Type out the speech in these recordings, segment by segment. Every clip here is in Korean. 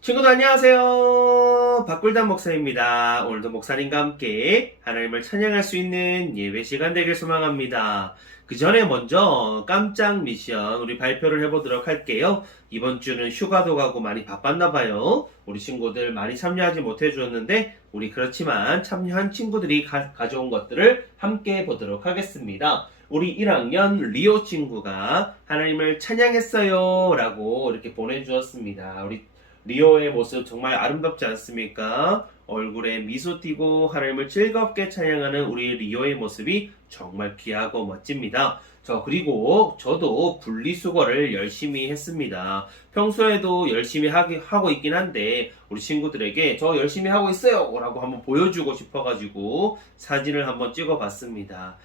친구들 안녕하세요. 박굴단 목사입니다. 오늘도 목사님과 함께 하나님을 찬양할 수 있는 예배 시간 되길 소망합니다. 그 전에 먼저 깜짝 미션 우리 발표를 해보도록 할게요. 이번 주는 휴가도 가고 많이 바빴나봐요. 우리 친구들 많이 참여하지 못해 주었는데 우리 그렇지만 참여한 친구들이 가져온 것들을 함께 보도록 하겠습니다. 우리 1학년 리오 친구가 하나님을 찬양했어요 라고 이렇게 보내주었습니다. 우리 리오의 모습 정말 아름답지 않습니까? 얼굴에 미소 띠고 하나님을 즐겁게 찬양하는 우리 리오의 모습이 정말 귀하고 멋집니다. 그리고 저도 분리수거를 열심히 했습니다. 평소에도 열심히 하고 있긴 한데 우리 친구들에게 저 열심히 하고 있어요 라고 한번 보여주고 싶어가지고 사진을 한번 찍어봤습니다.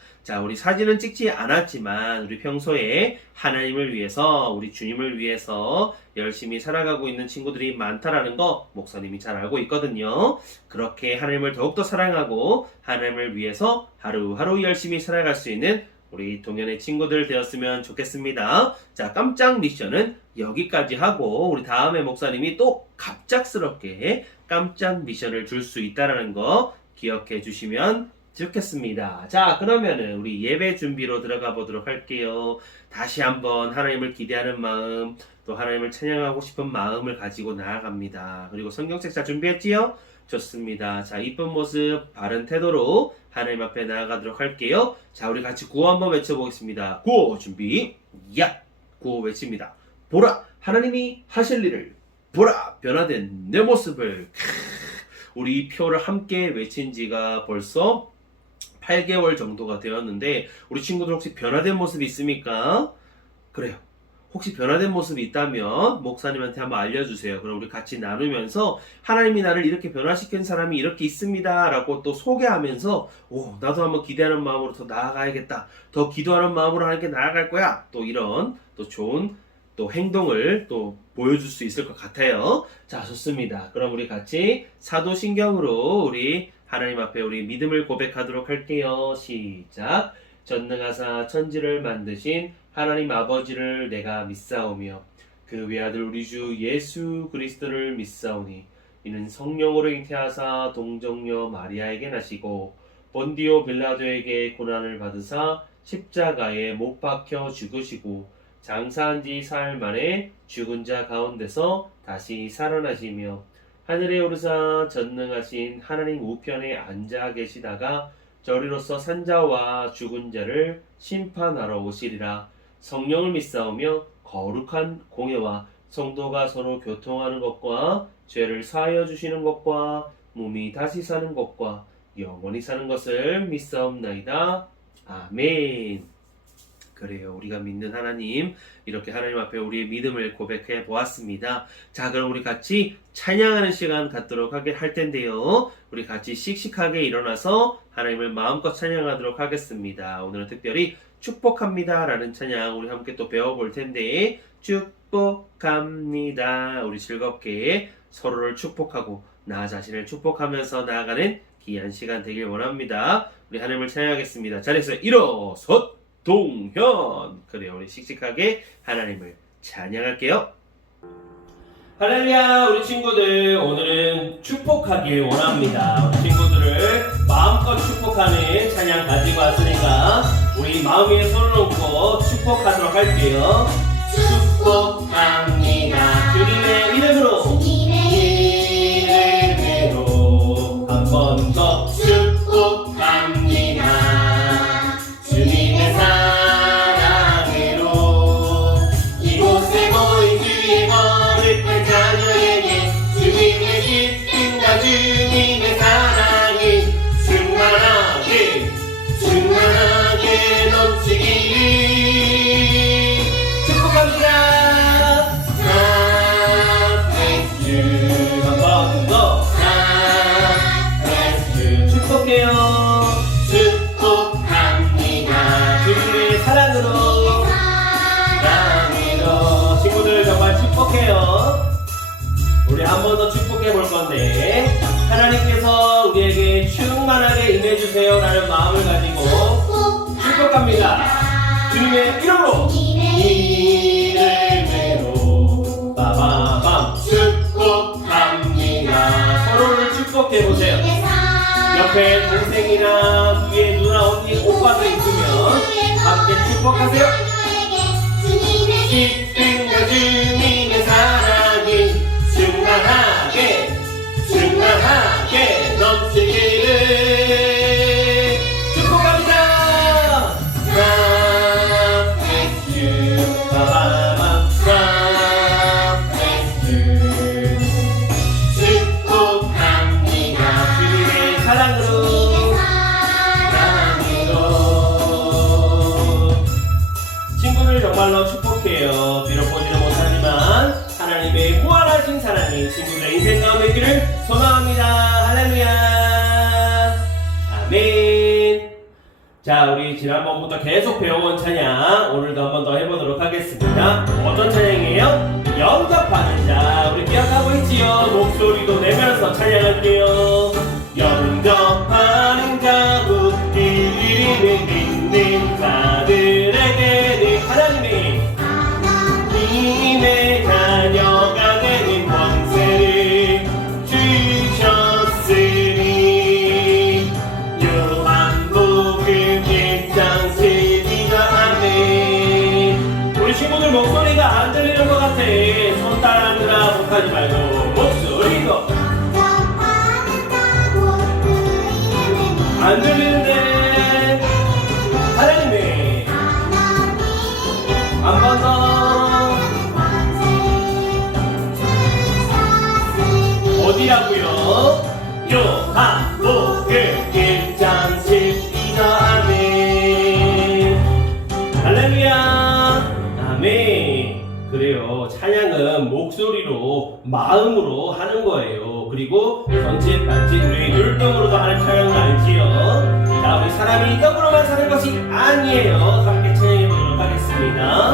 우리 사진은 찍지 않았지만 우리 평소에 하나님을 위해서 우리 주님을 위해서 열심히 살아가고 있는 친구들이 많다라는 거 목사님이 잘 알고 있거든요. 그렇게 하나님을 더욱더 사랑하고 하나님을 위해서 하루하루 열심히 살아갈 수 있는 우리 동현의 친구들 되었으면 좋겠습니다. 깜짝 미션은 여기까지 하고 우리 다음에 목사님이 또 갑작스럽게 깜짝 미션을 줄 수 있다는 거 기억해 주시면 좋겠습니다. 그러면은 우리 예배 준비로 들어가 보도록 할게요. 다시 한번 하나님을 기대하는 마음, 또 하나님을 찬양하고 싶은 마음을 가지고 나아갑니다. 그리고 성경책 잘 준비했지요? 좋습니다. 이쁜 모습, 바른 태도로 하나님 앞에 나아가도록 할게요. 우리 같이 구호 한번 외쳐보겠습니다. 구호 준비, 야! 구호 외칩니다. 보라! 하나님이 하실 일을 보라! 변화된 내 모습을. 우리 표를 함께 외친 지가 벌써 8개월 정도가 되었는데 우리 친구들 혹시 변화된 모습이 있습니까? 그래요. 혹시 변화된 모습이 있다면 목사님한테 한번 알려주세요. 그럼 우리 같이 나누면서 하나님이 나를 이렇게 변화시킨 사람이 이렇게 있습니다 라고 또 소개하면서 나도 한번 기대하는 마음으로 더 나아가야겠다. 더 기도하는 마음으로 하나님께 나아갈 거야. 또 이런 또 좋은 또 행동을 또 보여줄 수 있을 것 같아요. 좋습니다. 그럼 우리 같이 사도신경으로 우리 하나님 앞에 우리 믿음을 고백하도록 할게요. 시작. 전능하사 천지를 만드신 하나님 아버지를 내가 믿사오며 그 외아들 우리 주 예수 그리스도를 믿사오니 이는 성령으로 잉태하사 동정녀 마리아에게 나시고 본디오 빌라도에게 고난을 받으사 십자가에 못 박혀 죽으시고 장사한 지 사흘 만에 죽은 자 가운데서 다시 살아나시며 하늘에 오르사 전능하신 하나님 우편에 앉아 계시다가 저리로서 산자와 죽은 자를 심판하러 오시리라. 성령을 믿사오며 거룩한 공예와 성도가 서로 교통하는 것과 죄를 사하여 주시는 것과 몸이 다시 사는 것과 영원히 사는 것을 믿사옵나이다. 아멘. 그래요. 우리가 믿는 하나님, 이렇게 하나님 앞에 우리의 믿음을 고백해 보았습니다. 그럼 우리 같이 찬양하는 시간 갖도록 할 텐데요. 우리 같이 씩씩하게 일어나서 하나님을 마음껏 찬양하도록 하겠습니다. 오늘은 특별히 축복합니다 라는 찬양 우리 함께 또 배워볼 텐데, 축복합니다. 우리 즐겁게 서로를 축복하고 나 자신을 축복하면서 나아가는 귀한 시간 되길 원합니다. 우리 하나님을 찬양하겠습니다. 자리에서 일어서 동현. 그래요. 우리 씩씩하게 하나님을 찬양할게요. 할렐루야. 우리 친구들 오늘은 축복하길 원합니다. 우리 친구들을 마음껏 축복하는 찬양 가지고 왔으니까 우리 마음 위에 손을 놓고 축복하도록 할게요. 축복합니다. 주님의 이름으로 한 번 더 축복합니다. 주님의 사랑으로 이곳에 모인 주의 거룩한 자녀에게 주님의 기쁨과 주님의 사랑이 충만하게 넘치기를 축복합니다. 한 번 더 축복해요. 축복합니다. 주님의 사랑으로 친구들 정말 축복해요. 우리 한 번 더 축복해 볼 건데, 하나님께서 우리에게 충만하게 임해주세요 라는 마음을 가지고 축복합니다. 주님의 이름으로 빠바밤 축복합니다. 옆에 동생이나 위에 누나 언니 오빠도 있으면 함께 축복하세요. 기쁨과 주님의 사랑이 충만하게 충만하게 넘치기를 축복합니다. God bless you. 바바밤. God bless you. 축복합니다. 주님의 사랑으로 친구들 정말로 축복해요. 비록 보지는 못하지만 하나님의 무한하신 사랑이 친구들의 인생 가운데 있기를 소망합니다. 할렐루야. 아멘. 자, 우리 지난번부터 계속 배워온 찬양 오늘도 한 번 더 해보도록 하겠습니다. 어떤 찬양이에요? 영접하는 자. 우리 기억하고 있지요? 목소리도 내면서 찬양할게요. 영접하는 자 우리를 믿는 자들에게 하나님의 자녀가 되는 권세를 주셨으니 요한복음 1장 12절 아멘. 우리 친구들 목소리가 안 들리는 것 같아. 손 따라하느라 못하지 말고 목소리도 안 들리는데 하나님의 한 번 더 어디라고요? 요한복음 1장 12절 아멘. 할렐루야. 아멘. 그래요. 찬양은 목소리로 마음으로 하는 거예요. 그리고 전체 반지 우리 율동으로도 하는 찬양은 알지요. 자, 우리 사람이 떡으로만 사는 것이 아니에요. 함께 찬양해 보도록 하겠습니다.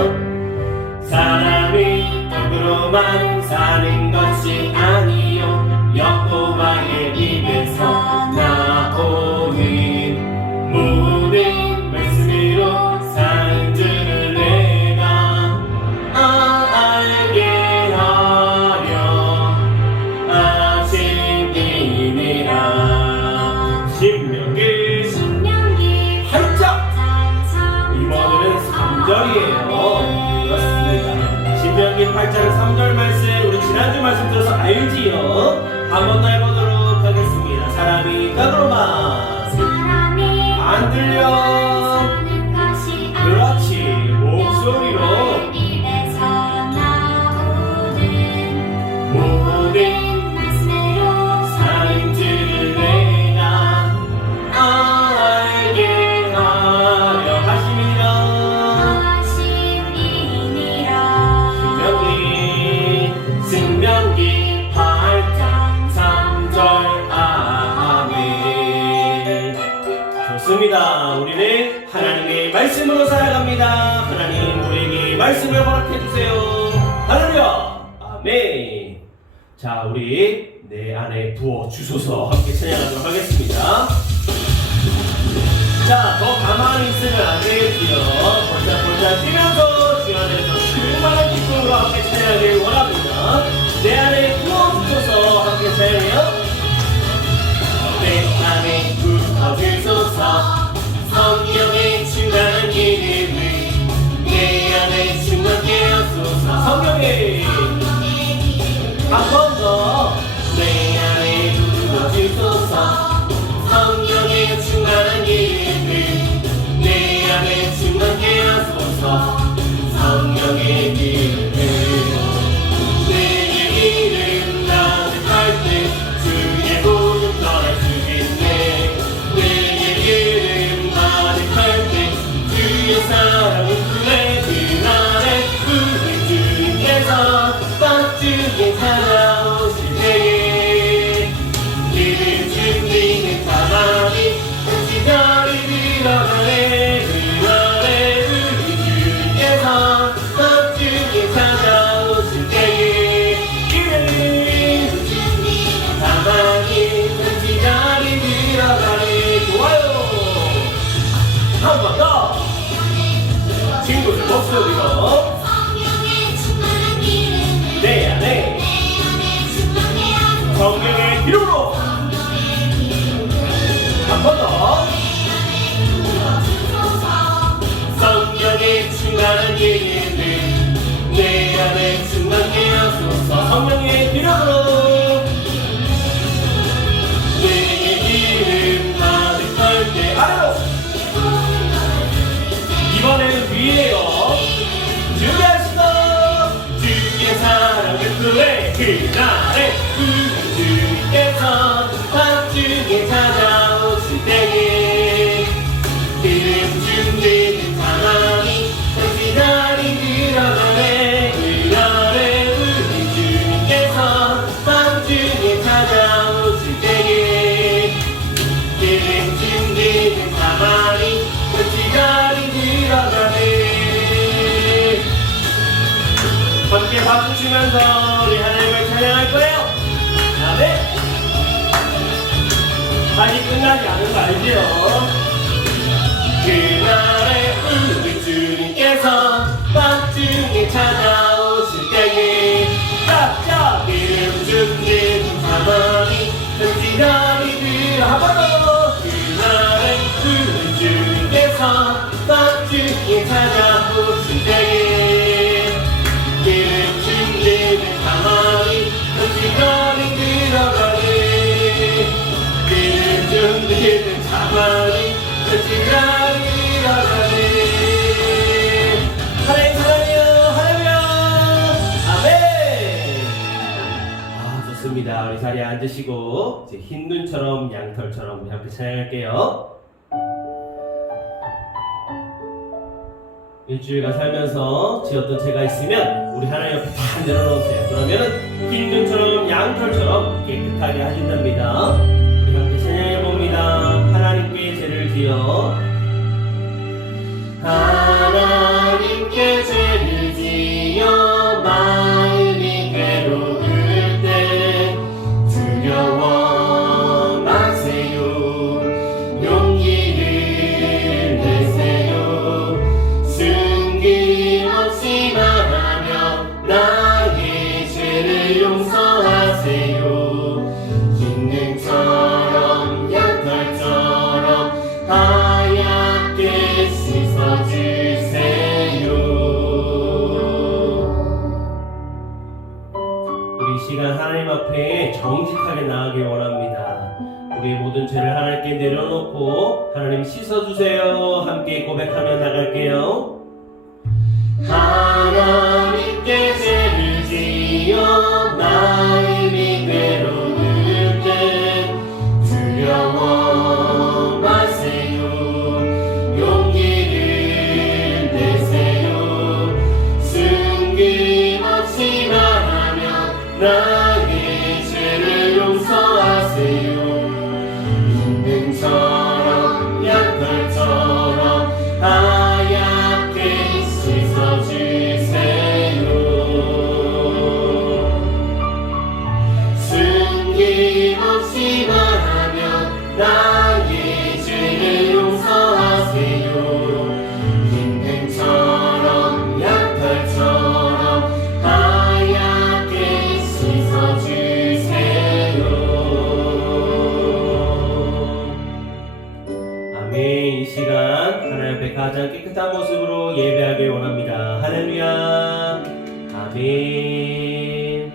사람이 떡으로만 사는 것이 아니요 여호와의 입에서 나오는 모든 말씀으로 사는 줄을 내가 알게 하려 하심이니라. 신명기 8장 이번에는 3절이에요. 그렇습니다. 신명기 8장 3절 말씀 우리 지난주 말씀 들어서 알지요? 한 번 더 해보도록 하겠습니다. 사람이 떡으로만 안 들려. 그렇지. 목소리로 모든 말씀으로 사는 줄을 내가 알게 하려 하심이니라. 신명기 8장 3절 아멘. 좋습니다. 우리는 하나님의 말씀으로 살아갑니다. 하나님 우리에게 말씀을 허락해주세요. 할렐루야. 아멘. 자, 우리 내 안에 부어주소서 함께 찬양하도록 하겠습니다. 자, 더 가만히 있으면 안 되겠지요. 벌짝벌짝 뛰면서 주 안에서 충만한 기쁨으로 함께 찬양하길 원합니다. 내 안에 부어주소서 함께 찬양해요. 내 안에 부어주소서 성령의 충만한 기름을 내 안에 충만케 하소서. 성령의 한 번 더 내 안에 부어주소서 성령의 충만한 기름을 내 안에 충만케 하소서. 성령의 기름을 내게 이름 가득할 때 주의 복음 전할 수 있네. 내게 이름 가득할 때 주의 사랑은 그의 그 안에 우리 주님께서 떡주게 찾아오실 때에 이를 준비는 가만히 별이 들어가네. 그 안에 우리 주님께서 떡주게 찾아오실 때에 이를 가만히 별이 들어가네. 좋아요. 한 번 더 친구들 목소리로 내 안에 그날에 우리 주님께서 밤중에 찾아오실 때에 기름 준비된 사람이 정신날이 늘어나네. 그날에 우리 주님께서 밤중에 찾아오실 때에 기름 준비된 사람이 정신날이 늘어나네. 함께 박수 치면서 우리 하나님을 찬양할 거예요. 아멘. 아직 끝나지 않은 거 알지요? 그날에 우리 주님께서 밤중에 찾아오실 때에 짝짝 기름 준비된 사람이 정신날이 들어 한번 더. 그날에 우리 주님께서 밤중에 찾아오실 때에 기름 준비된 사람이 정신날이 들어가네. 기름 준비된 사람이 정신날이 들어가네. 하나님 사랑해요. 할렐루야. 아멘. 좋습니다. 우리 자리에 앉으시고 이제 흰 눈처럼 양털처럼 우리 함께 찬양할게요. 일주일간 살면서 지었던 죄가 있으면 우리 하나님 옆에 다 내려놓으세요. 그러면은 흰 눈처럼 양털처럼 깨끗하게 하신답니다. 우리 함께 찬양해봅니다. 하나님께 죄를 지어 하나님께 죄를 지어 마음이 괴로울 때 두려워 마세요. 용기를 내세요. 숨김없이 말하며 나의 죄를 용서하세요. 흰눈처럼 양털처럼 하얗게 씻어주세요. 우리 이 시간 하나님 앞에 정직하게 나아가길 원합니다. 우리의 모든 죄를 하나님께 내려놓고 하나님 씻어주세요. 함께 고백하며 나갈게요. 하나님께 죄를 지어 마음이 괴로울 때 두려워 마세요. 용기를 내세요. 숨김없이 말하며 나의 죄를 용서하세요. 흰눈처럼 양털처럼 하얗게 씻어주세요. 숨김없이 말하며 나의 죄를 용서하세요. 흰눈처럼 양털처럼 하얗게 씻어주세요. 아멘. 이 시간 하나님 앞에 가장 깨끗한 모습으로 예배하길 원합니다. 할렐루야. 아멘.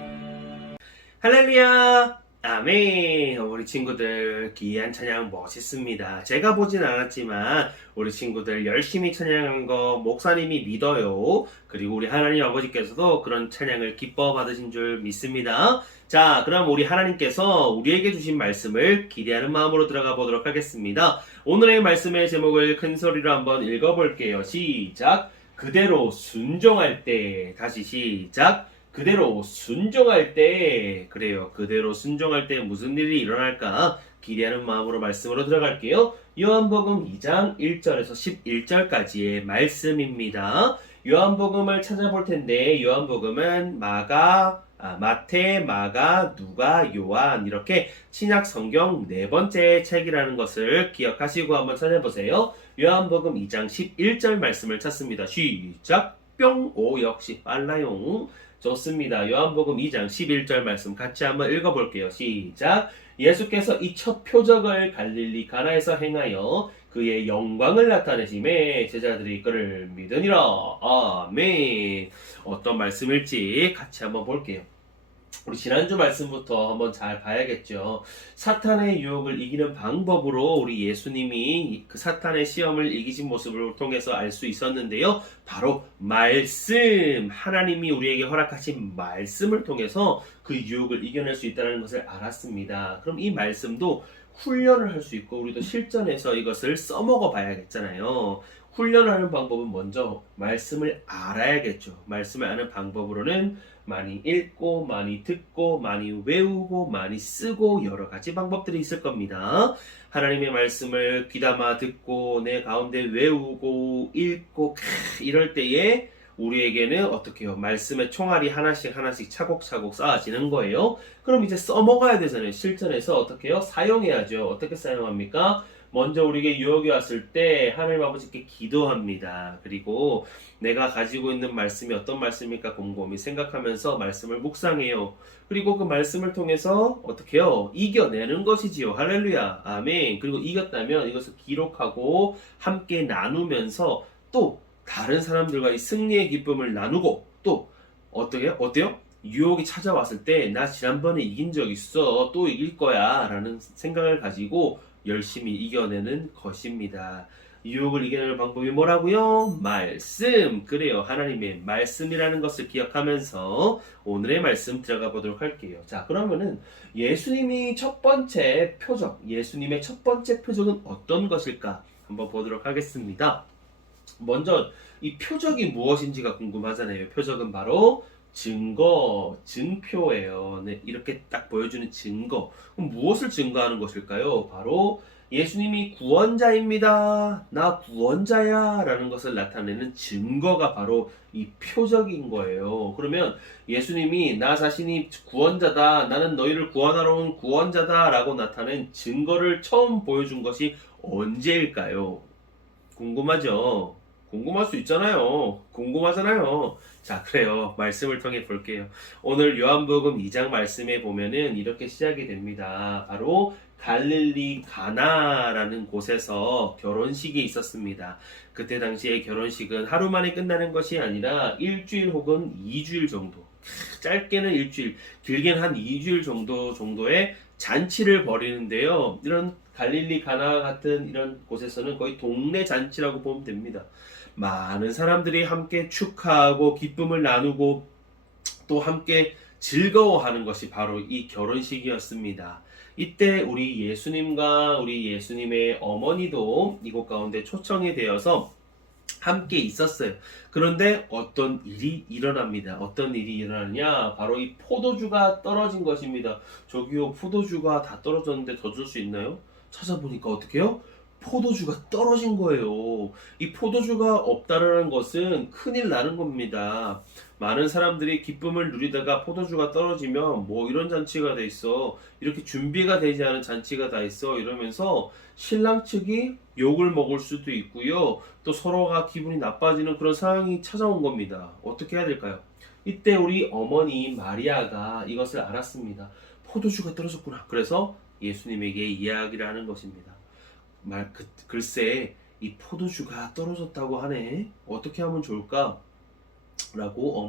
할렐루야. 아멘. 우리 친구들 귀한 찬양 멋있습니다. 제가 보진 않았지만 우리 친구들 열심히 찬양한 거 목사님이 믿어요. 그리고 우리 하나님 아버지께서도 그런 찬양을 기뻐 받으신 줄 믿습니다. 자, 그럼 우리 하나님께서 우리에게 주신 말씀을 기대하는 마음으로 들어가 보도록 하겠습니다. 오늘의 말씀의 제목을 큰 소리로 한번 읽어볼게요. 시작. 그대로 순종할 때. 다시 시작. 그대로 순종할 때. 그래요. 그대로 순종할 때 무슨 일이 일어날까 기대하는 마음으로 말씀으로 들어갈게요. 요한복음 2장 1절에서 11절까지의 말씀입니다. 요한복음을 찾아볼 텐데 요한복음은 마태, 마가, 누가, 요한 이렇게 신약 성경 네 번째 책이라는 것을 기억하시고 한번 찾아보세요. 요한복음 2장 11절 말씀을 찾습니다. 시작. 뿅. 오, 역시 빨라요. 좋습니다. 요한복음 2장 11절 말씀 같이 한번 읽어볼게요. 시작. 예수께서 이 첫 표적을 갈릴리 가나에서 행하여 그의 영광을 나타내심에 제자들이 그를 믿으니라. 아멘. 어떤 말씀일지 같이 한번 볼게요. 우리 지난주 말씀부터 한번 잘 봐야겠죠. 사탄의 유혹을 이기는 방법으로 우리 예수님이 그 사탄의 시험을 이기신 모습을 통해서 알 수 있었는데요. 바로 말씀, 하나님이 우리에게 허락하신 말씀을 통해서 그 유혹을 이겨낼 수 있다는 것을 알았습니다. 그럼 이 말씀도 훈련을 할 수 있고 우리도 실전에서 이것을 써먹어 봐야겠잖아요. 훈련하는 방법은 먼저 말씀을 알아야겠죠. 말씀을 아는 방법으로는 많이 읽고, 많이 듣고, 많이 외우고, 많이 쓰고 여러 가지 방법들이 있을 겁니다. 하나님의 말씀을 귀담아 듣고 내 가운데 외우고 읽고 이럴 때에 우리에게는 어떻게 해요? 말씀의 총알이 하나씩 하나씩 차곡차곡 쌓아지는 거예요. 그럼 이제 써먹어야 되잖아요. 실전에서 어떻게 해요? 사용해야죠. 어떻게 사용합니까? 먼저 우리에게 유혹이 왔을 때 하나님 아버지께 기도합니다. 그리고 내가 가지고 있는 말씀이 어떤 말씀일까 곰곰이 생각하면서 말씀을 묵상해요. 그리고 그 말씀을 통해서 어떻게 해요? 이겨내는 것이지요. 할렐루야. 아멘. 그리고 이겼다면 이것을 기록하고 함께 나누면서 또 다른 사람들과 이 승리의 기쁨을 나누고 또 어때요? 유혹이 찾아왔을 때 나 지난번에 이긴 적 있어. 또 이길 거야. 라는 생각을 가지고 열심히 이겨내는 것입니다. 유혹을 이겨내는 방법이 뭐라고요? 말씀. 그래요. 하나님의 말씀이라는 것을 기억하면서 오늘의 말씀 들어가 보도록 할게요. 자, 그러면은 예수님이 첫 번째 표적, 예수님의 첫 번째 표적은 어떤 것일까? 한번 보도록 하겠습니다. 먼저 이 표적이 무엇인지가 궁금하잖아요. 표적은 바로 증거, 증표예요. 네, 이렇게 딱 보여주는 증거. 그럼 무엇을 증거하는 것일까요? 바로 예수님이 구원자입니다. 나 구원자야. 라는 것을 나타내는 증거가 바로 이 표적인 거예요. 그러면 예수님이 나 자신이 구원자다. 나는 너희를 구원하러 온 구원자다. 라고 나타낸 증거를 처음 보여준 것이 언제일까요? 궁금하죠? 궁금할 수 있잖아요. 궁금하잖아요. 자, 그래요. 말씀을 통해 볼게요. 오늘 요한복음 2장 말씀에 보면은 이렇게 시작이 됩니다. 바로 갈릴리 가나라는 곳에서 결혼식이 있었습니다. 그때 당시에 결혼식은 하루 만에 끝나는 것이 아니라 일주일 혹은 2주일 정도. 짧게는 일주일, 길게는 한 2주일 정도의 잔치를 벌이는데요. 이런 갈릴리 가나 같은 이런 곳에서는 거의 동네 잔치라고 보면 됩니다. 많은 사람들이 함께 축하하고 기쁨을 나누고 또 함께 즐거워하는 것이 바로 이 결혼식이었습니다. 이때 우리 예수님과 우리 예수님의 어머니도 이곳 가운데 초청이 되어서 함께 있었어요. 그런데 어떤 일이 일어납니다. 어떤 일이 일어나냐? 바로 이 포도주가 떨어진 것입니다. 저기요, 포도주가 다 떨어졌는데 더 줄 수 있나요? 찾아보니까 어떻게 해요? 포도주가 떨어진 거예요. 이 포도주가 없다라는 것은 큰일 나는 겁니다. 많은 사람들이 기쁨을 누리다가 포도주가 떨어지면 뭐 이런 잔치가 돼 있어. 이렇게 준비가 되지 않은 잔치가 다 있어. 이러면서 신랑 측이 욕을 먹을 수도 있고요. 또 서로가 기분이 나빠지는 그런 상황이 찾아온 겁니다. 어떻게 해야 될까요? 이때 우리 어머니 마리아가 이것을 알았습니다. 포도주가 떨어졌구나. 그래서 예수님에게 이야기를 하는 것입니다. 글쎄, 이 포도주가 떨어졌다고 하네. 어떻게 하면 좋을까? 라고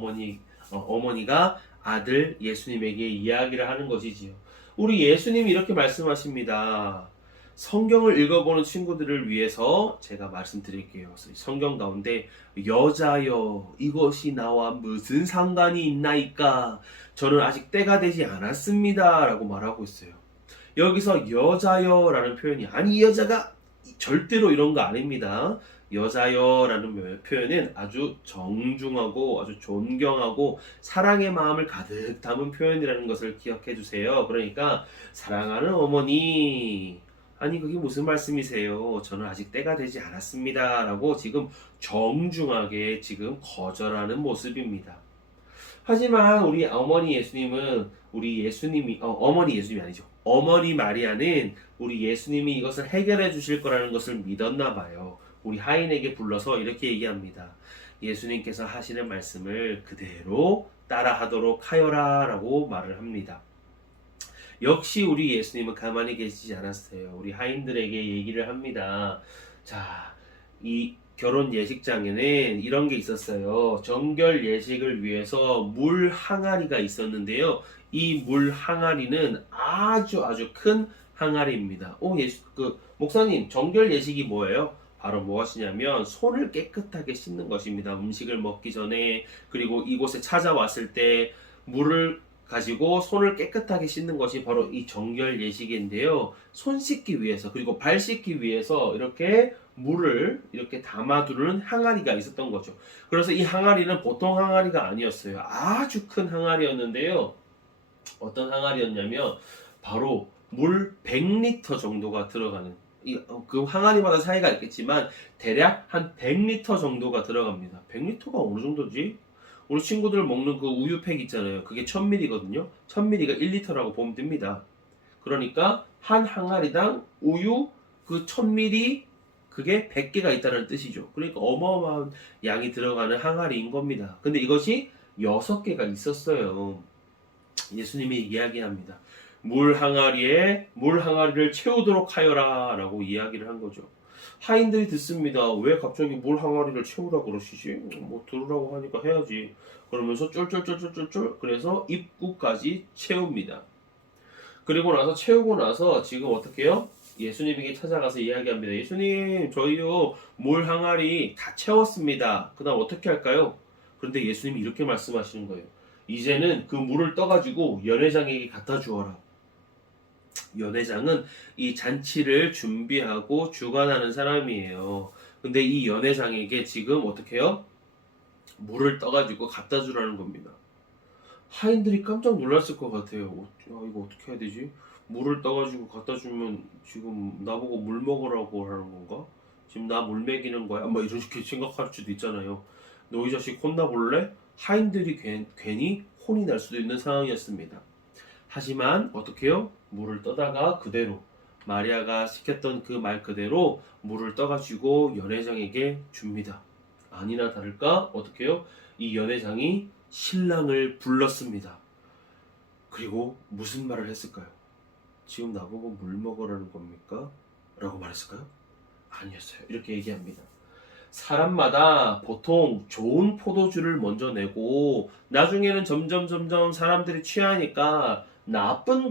어머니가 아들 예수님에게 이야기를 하는 것이지요. 우리 예수님이 이렇게 말씀하십니다. 성경을 읽어보는 친구들을 위해서 제가 말씀드릴게요. 성경 가운데 여자여 이것이 나와 무슨 상관이 있나이까? 저는 아직 때가 되지 않았습니다. 라고 말하고 있어요. 여기서 여자여 라는 표현이 아니 여자가 절대로 이런 거 아닙니다. 여자여라는 표현은 아주 정중하고 아주 존경하고 사랑의 마음을 가득 담은 표현이라는 것을 기억해 주세요. 그러니까 사랑하는 어머니, 아니 그게 무슨 말씀이세요? 저는 아직 때가 되지 않았습니다. 라고 지금 정중하게 지금 거절하는 모습입니다. 하지만 우리 어머니 예수님은 어머니 예수님이 아니죠. 어머니 마리아는 우리 예수님이 이것을 해결해 주실 거라는 것을 믿었나 봐요. 우리 하인에게 불러서 이렇게 얘기합니다. 예수님께서 하시는 말씀을 그대로 따라하도록 하여라 라고 말을 합니다. 역시 우리 예수님은 가만히 계시지 않았어요. 우리 하인들에게 얘기를 합니다. 자, 이 결혼 예식장에는 이런 게 있었어요. 정결 예식을 위해서 물 항아리가 있었는데요. 이 물 항아리는 아주 큰 항아리입니다. 목사님, 정결 예식이 뭐예요? 바로 무엇이냐면 손을 깨끗하게 씻는 것입니다. 음식을 먹기 전에, 그리고 이곳에 찾아왔을 때 물을 가지고 손을 깨끗하게 씻는 것이 바로 이 정결 예식인데요. 손 씻기 위해서, 그리고 발 씻기 위해서 이렇게 물을 이렇게 담아두는 항아리가 있었던 거죠. 그래서 이 항아리는 보통 항아리가 아니었어요. 아주 큰 항아리였는데요. 어떤 항아리였냐면 바로 물 100리터 정도가 들어가는, 그 항아리마다 차이가 있겠지만 대략 한 100리터 정도가 들어갑니다. 100리터가 어느 정도지? 우리 친구들 먹는 그 우유팩 있잖아요. 그게 1000ml거든요. 1000ml가 1리터라고 보면 됩니다. 그러니까 한 항아리당 우유 그 1000ml, 그게 100개가 있다는 뜻이죠. 그러니까 어마어마한 양이 들어가는 항아리인 겁니다. 근데 이것이 6개가 있었어요. 예수님이 이야기합니다. 물 항아리를 채우도록 하여라 라고 이야기를 한 거죠. 하인들이 듣습니다. 왜 갑자기 물 항아리를 채우라 그러시지? 뭐 들으라고 하니까 해야지. 그러면서 쫄쫄쫄쫄쫄 그래서 입구까지 채웁니다. 그리고 나서 채우고 나서 지금 어떻게 해요? 예수님에게 찾아가서 이야기합니다. 예수님, 저희요 물 항아리 다 채웠습니다. 그 다음 어떻게 할까요? 그런데 예수님이 이렇게 말씀하시는 거예요. 이제는 그 물을 떠가지고 연회장에게 갖다 주어라. 연회장은 이 잔치를 준비하고 주관하는 사람이에요. 근데 이 연회장에게 지금 어떻게 해요? 물을 떠가지고 갖다 주라는 겁니다. 하인들이 깜짝 놀랐을 것 같아요. 이거 어떻게 해야 되지? 물을 떠가지고 갖다 주면 지금 나보고 물 먹으라고 하는 건가? 지금 나 물 먹이는 거야? 뭐 이렇게 생각할 수도 있잖아요. 너 이 자식 혼나볼래? 하인들이 괜히 혼이 날 수도 있는 상황이었습니다. 하지만 어떻게 해요? 물을 떠다가 그대로 마리아가 시켰던 그 말 그대로 물을 떠가지고 연회장에게 줍니다. 아니나 다를까 어떻게 해요? 이 연회장이 신랑을 불렀습니다. 그리고 무슨 말을 했을까요? 지금 나보고 물 먹으라는 겁니까? 라고 말했을까요? 아니었어요. 이렇게 얘기합니다. 사람마다 보통 좋은 포도주를 먼저 내고 나중에는 점점 사람들이 취하니까 나쁜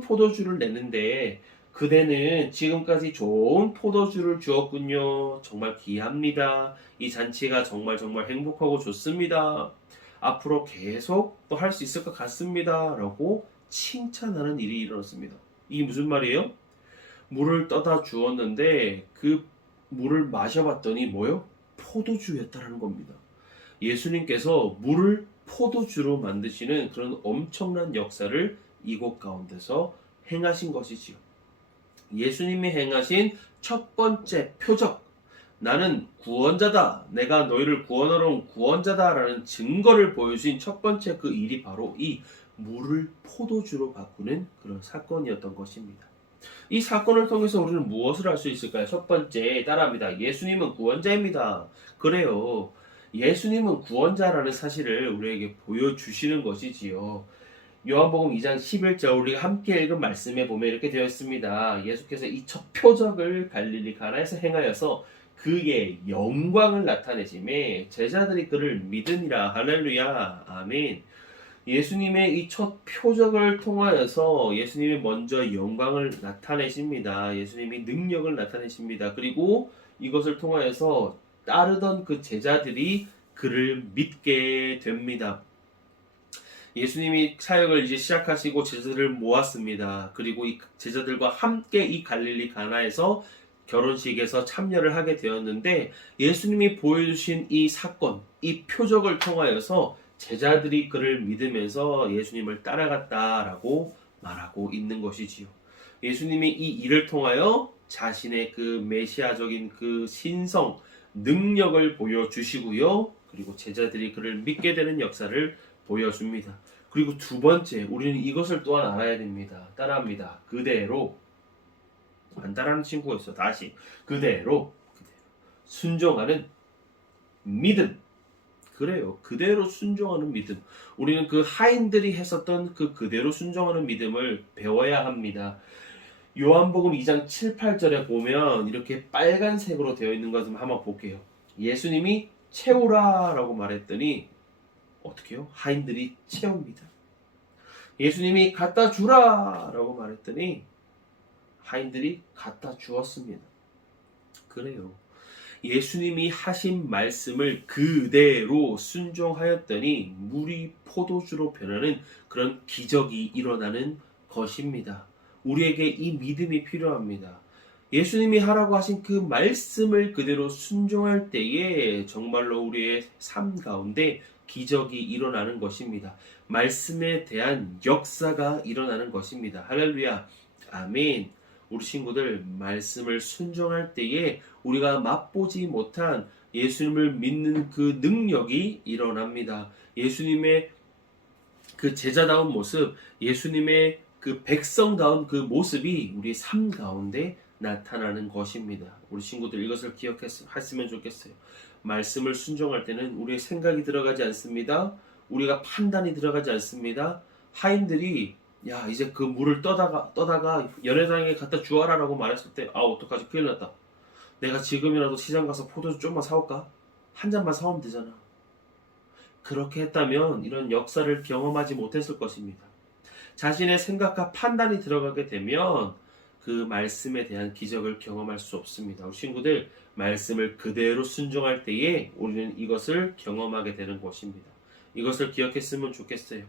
포도주를 내는데, 그대는 지금까지 좋은 포도주를 주었군요. 정말 귀합니다. 이 잔치가 정말 행복하고 좋습니다. 앞으로 계속 또 할 수 있을 것 같습니다. 라고 칭찬하는 일이 일어났습니다. 이게 무슨 말이에요? 물을 떠다 주었는데 그 물을 마셔봤더니 뭐요? 포도주였다라는 겁니다. 예수님께서 물을 포도주로 만드시는 그런 엄청난 역사를 이곳 가운데서 행하신 것이지요. 예수님이 행하신 첫 번째 표적, 나는 구원자다, 내가 너희를 구원하러 온 구원자다 라는 증거를 보여주신 첫 번째 그 일이 바로 이 물을 포도주로 바꾸는 그런 사건이었던 것입니다. 이 사건을 통해서 우리는 무엇을 할 수 있을까요? 첫 번째, 따라합니다. 예수님은 구원자입니다. 그래요. 예수님은 구원자라는 사실을 우리에게 보여주시는 것이지요. 요한복음 2장 11절 우리가 함께 읽은 말씀에 보면 이렇게 되어 있습니다. 예수께서 이 첫 표적을 갈릴리 가나에서 행하여서 그의 영광을 나타내심에 제자들이 그를 믿으니라. 할렐루야. 아멘. 예수님의 이 첫 표적을 통하여서 예수님이 먼저 영광을 나타내십니다. 예수님이 능력을 나타내십니다. 그리고 이것을 통하여서 따르던 그 제자들이 그를 믿게 됩니다. 예수님이 사역을 이제 시작하시고 제자들을 모았습니다. 그리고 이 제자들과 함께 이 갈릴리 가나에서 결혼식에서 참여를 하게 되었는데, 예수님이 보여주신 이 사건, 이 표적을 통하여서 제자들이 그를 믿으면서 예수님을 따라갔다라고 말하고 있는 것이지요. 예수님이 이 일을 통하여 자신의 그 메시아적인 그 신성, 능력을 보여주시고요. 그리고 제자들이 그를 믿게 되는 역사를 보여줍니다. 그리고 두 번째, 우리는 이것을 또한 알아야 됩니다. 따라합니다. 그대로. 안 따라하는 친구가 있어. 다시. 그대로 순종하는 믿음. 그래요. 그대로 순종하는 믿음. 우리는 그 하인들이 했었던 그 그대로 순종하는 믿음을 배워야 합니다. 요한복음 2장 7, 8절에 보면 이렇게 빨간색으로 되어 있는 것을 한번 볼게요. 예수님이 채우라라고 말했더니 어떻게 해요? 하인들이 채웁니다. 예수님이 갖다 주라라고 말했더니 하인들이 갖다 주었습니다. 그래요. 예수님이 하신 말씀을 그대로 순종하였더니 물이 포도주로 변하는 그런 기적이 일어나는 것입니다. 우리에게 이 믿음이 필요합니다. 예수님이 하라고 하신 그 말씀을 그대로 순종할 때에 정말로 우리의 삶 가운데 기적이 일어나는 것입니다. 말씀에 대한 역사가 일어나는 것입니다. 할렐루야. 아멘. 우리 친구들 말씀을 순종할 때에 우리가 맛보지 못한 예수님을 믿는 그 능력이 일어납니다. 예수님의 그 제자다운 모습, 예수님의 그 백성다운 그 모습이 우리 삶 가운데 나타나는 것입니다. 우리 친구들 이것을 기억했으면 좋겠어요. 말씀을 순종할 때는 우리의 생각이 들어가지 않습니다. 우리가 판단이 들어가지 않습니다. 하인들이 야 이제 그 물을 떠다가 연회장에 갖다 주어라라고 말했을 때 아 어떡하지 큰일 났다. 내가 지금이라도 시장 가서 포도주 좀만 사올까? 한 잔만 사오면 되잖아. 그렇게 했다면 이런 역사를 경험하지 못했을 것입니다. 자신의 생각과 판단이 들어가게 되면 그 말씀에 대한 기적을 경험할 수 없습니다. 우리 친구들 말씀을 그대로 순종할 때에 우리는 이것을 경험하게 되는 것입니다. 이것을 기억했으면 좋겠어요.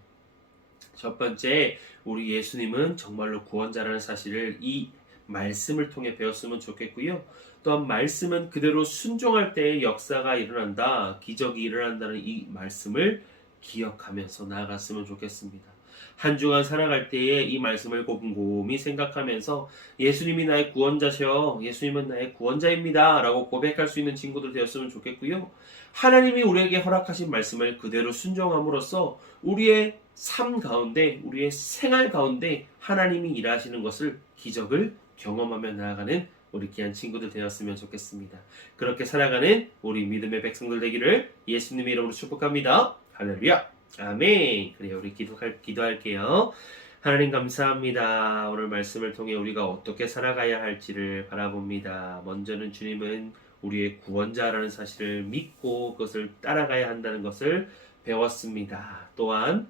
첫 번째, 우리 예수님은 정말로 구원자라는 사실을 이 말씀을 통해 배웠으면 좋겠고요. 또한 말씀은 그대로 순종할 때의 역사가 일어난다, 기적이 일어난다는 이 말씀을 기억하면서 나아갔으면 좋겠습니다. 한 주간 살아갈 때에 이 말씀을 곰곰이 생각하면서 예수님이 나의 구원자셔, 예수님은 나의 구원자입니다 라고 고백할 수 있는 친구들 되었으면 좋겠고요. 하나님이 우리에게 허락하신 말씀을 그대로 순종함으로써 우리의 삶 가운데, 우리의 생활 가운데 하나님이 일하시는 것을, 기적을 경험하며 나아가는 우리 귀한 친구들 되었으면 좋겠습니다. 그렇게 살아가는 우리 믿음의 백성들 되기를 예수님의 이름으로 축복합니다. 할렐루야. 아멘. 그래요. 우리 기도할게요. 하나님 감사합니다. 오늘 말씀을 통해 우리가 어떻게 살아가야 할지를 바라봅니다. 먼저는 주님은 우리의 구원자라는 사실을 믿고 그것을 따라가야 한다는 것을 배웠습니다. 또한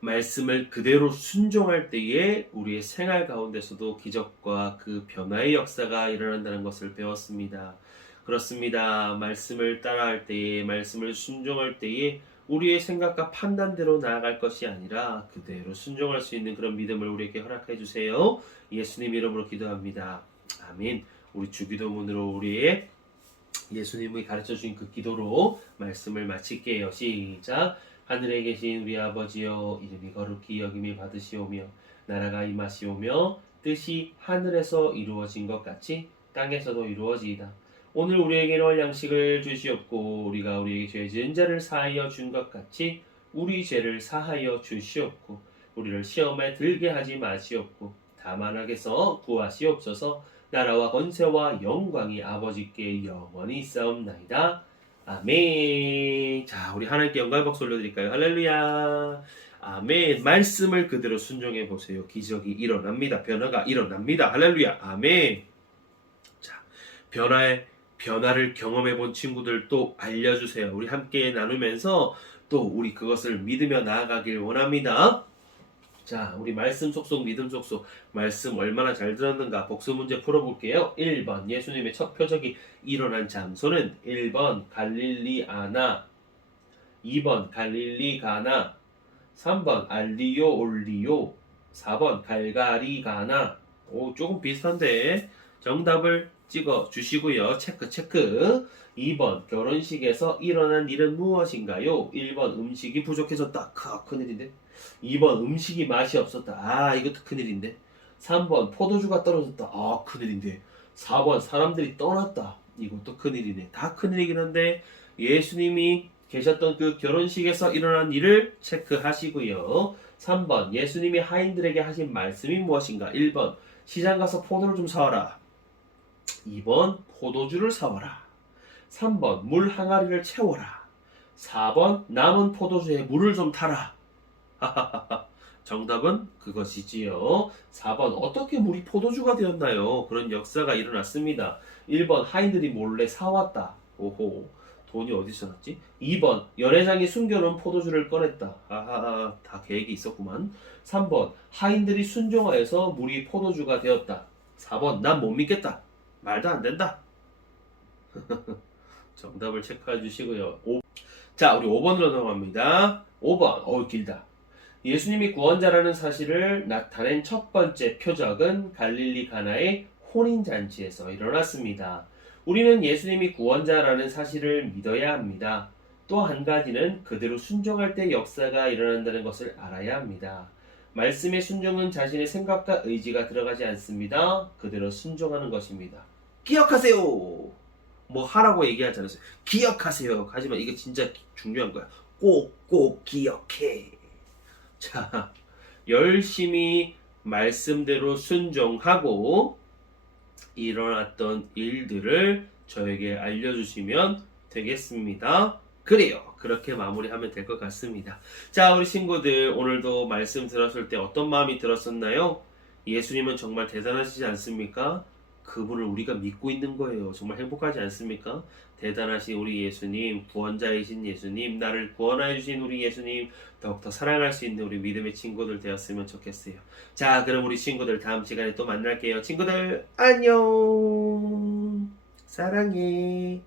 말씀을 그대로 순종할 때에 우리의 생활 가운데서도 기적과 그 변화의 역사가 일어난다는 것을 배웠습니다. 그렇습니다. 말씀을 따라할 때에, 말씀을 순종할 때에 우리의 생각과 판단대로 나아갈 것이 아니라 그대로 순종할 수 있는 그런 믿음을 우리에게 허락해 주세요. 예수님 이름으로 기도합니다. 아멘. 우리 주기도문으로 우리의 예수님이 가르쳐 주신 그 기도로 말씀을 마칠게요. 시작. 하늘에 계신 우리 아버지여, 이름이 거룩히 여김이 받으시오며 나라가 임하시오며 뜻이 하늘에서 이루어진 것 같이 땅에서도 이루어지이다. 오늘 우리에게 일용할 양식을 주시옵고 우리가 우리에게 죄 지은 자를 사하여 준 것 같이 우리 죄를 사하여 주시옵고 우리를 시험에 들게 하지 마시옵고 다만 악에서 구하시옵소서. 나라와 권세와 영광이 아버지께 영원히 있사옵나이다. 아멘. 자, 우리 하나님께 영광의 박수 올려드릴까요? 할렐루야. 아멘. 말씀을 그대로 순종해 보세요. 기적이 일어납니다. 변화가 일어납니다. 할렐루야. 아멘. 자, 변화를 경험해 본 친구들 또 알려주세요. 우리 함께 나누면서 또 우리 그것을 믿으며 나아가길 원합니다. 자, 우리 말씀 속속 믿음 속속 말씀 얼마나 잘 들었는가 복수 문제 풀어볼게요. 1번 예수님의 첫 표적이 일어난 장소는 1번 갈릴리 아나, 2번 갈릴리 가나, 3번 알리오 올리오, 4번 갈가리 가나. 오, 조금 비슷한데 정답을 찍어 주시고요. 체크. 2번 결혼식에서 일어난 일은 무엇인가요? 1번 음식이 부족해졌다. 큰일인데. 2번 음식이 맛이 없었다. 아, 이것도 큰일인데. 3번 포도주가 떨어졌다. 아, 큰일인데. 4번 사람들이 떠났다. 이것도 큰일이네. 다 큰일이긴 한데 예수님이 계셨던 그 결혼식에서 일어난 일을 체크하시고요. 3번 예수님이 하인들에게 하신 말씀이 무엇인가? 1번 시장 가서 포도를 좀 사와라. 2번 포도주를 사와라. 3번 물 항아리를 채워라. 4번 남은 포도주에 물을 좀 타라. 정답은 그것이지요. 4번 어떻게 물이 포도주가 되었나요? 그런 역사가 일어났습니다. 1번 하인들이 몰래 사왔다. 오호, 돈이 어디서 났지? 2번, 연회장이 숨겨놓은 포도주를 꺼냈다. 아하, 다 계획이 있었구만. 3번, 하인들이 순종하여서 물이 포도주가 되었다. 4번, 난 못 믿겠다. 말도 안 된다. 정답을 체크해 주시고요. 자, 우리 5번으로 넘어갑니다. 5번, 길다. 예수님이 구원자라는 사실을 나타낸 첫 번째 표적은 갈릴리 가나의 혼인잔치에서 일어났습니다. 우리는 예수님이 구원자라는 사실을 믿어야 합니다. 또 한 가지는 그대로 순종할 때 역사가 일어난다는 것을 알아야 합니다. 말씀의 순종은 자신의 생각과 의지가 들어가지 않습니다. 그대로 순종하는 것입니다. 기억하세요! 뭐 하라고 얘기하지 않았어요. 기억하세요. 하지만 이게 진짜 중요한 거야. 꼭꼭 기억해. 자, 열심히 말씀대로 순종하고 일어났던 일들을 저에게 알려주시면 되겠습니다. 그래요. 그렇게 마무리하면 될 것 같습니다. 자, 우리 친구들 오늘도 말씀 들었을 때 어떤 마음이 들었었나요? 예수님은 정말 대단하시지 않습니까? 그분을 우리가 믿고 있는 거예요. 정말 행복하지 않습니까? 대단하신 우리 예수님, 구원자이신 예수님, 나를 구원하여 주신 우리 예수님, 더욱더 사랑할 수 있는 우리 믿음의 친구들 되었으면 좋겠어요. 자, 그럼 우리 친구들 다음 시간에 또 만날게요. 친구들, 안녕! 사랑해.